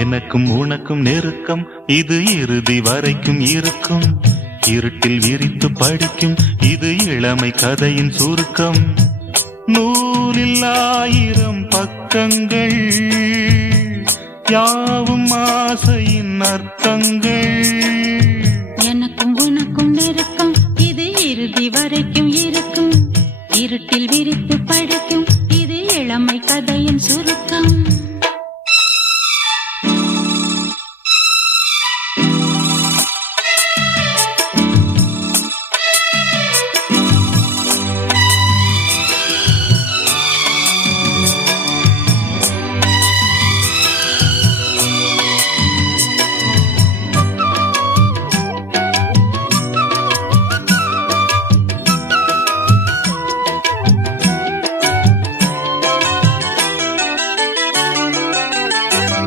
எனக்கும் உனக்கும் நெருக்கம் இது இறுதி வரைக்கும் இருக்கும். இருட்டில் விரித்து படிக்கும் இது இளமை கதையின் சுருக்கம். நூலில் 1000 பக்கங்கள் யாவும் ஆசையின் அர்த்தங்கள். எனக்கும் உனக்கும் நெருக்கம் இது இறுதி வரைக்கும் இருக்கும். இருட்டில் விரித்து படிக்கும் இது இளமை கதையின் சுருக்கம்.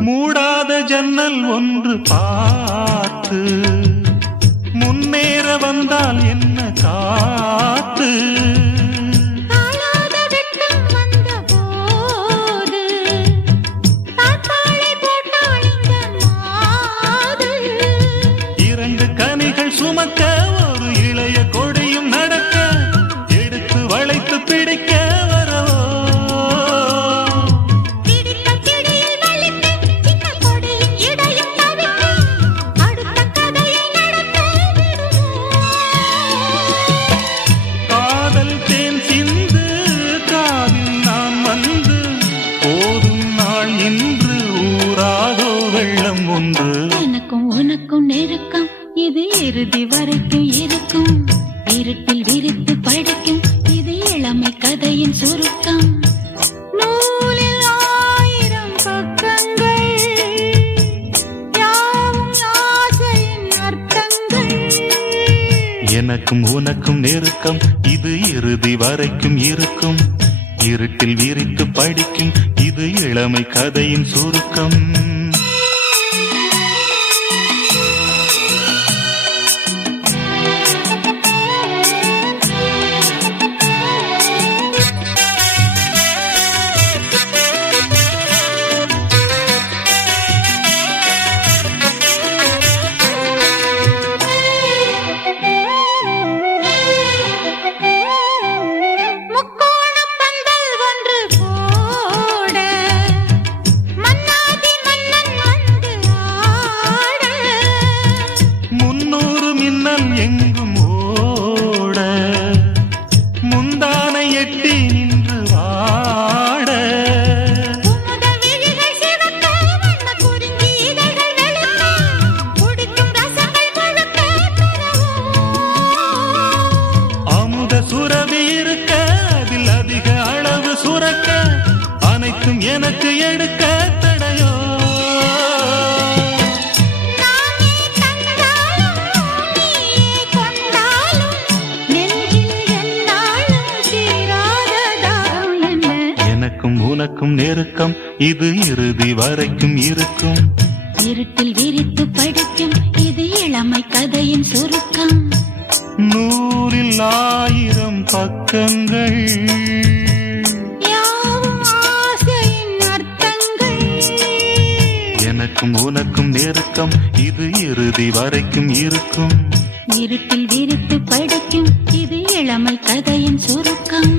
மூடாத ஜன்னல் ஒன்று பார்த்து முன்னேற வந்தால் என்ன காத்து. இரண்டு கனிகள் சுமக்க ஒரு இளைய கொடியும் நடக்க எடுத்து வளைத்து பிடிக்க எனக்கும் உனக்கும் நெருக்கம் இது இறுதி வரைக்கும் இருக்கும். இருட்டில் விரித்து படிக்கும் இது இளமை கதையின் சுருக்கம். நூலில் 1000 பக்கங்கள் யாவும் ஆசையின் அர்த்தங்கள். எனக்கும் உனக்கும் நெருக்கம் இது இறுதி வரைக்கும் இருக்கும். இருட்டில் விரித்து படிக்கும் இது இளமை கதையின் சுருக்கம். எங்கும் ஓட முந்தானை எட்டி நின்று வாட. அமுத சுரபி இருக்க அதில் அதிக அளவு சுரக்க அனைத்தும் எனக்கு எடுக்க தடையோ. எனக்கும் உனக்கும் நெருக்கம் இது இறுதி வரைக்கும் இருக்கும். இருட்டில் விரித்து படிக்கும் இது இளமை கதையின் சுருக்கம். நூலில் 1000 பக்கங்கள் யாவும் ஆசையின் அர்த்தங்கள். எனக்கும் உனக்கும் நெருக்கம் இது இறுதி வரைக்கும் இருக்கும். இருட்டில் விரித்து படிக்கும் இது இளமை கதையின் சுருக்கம்.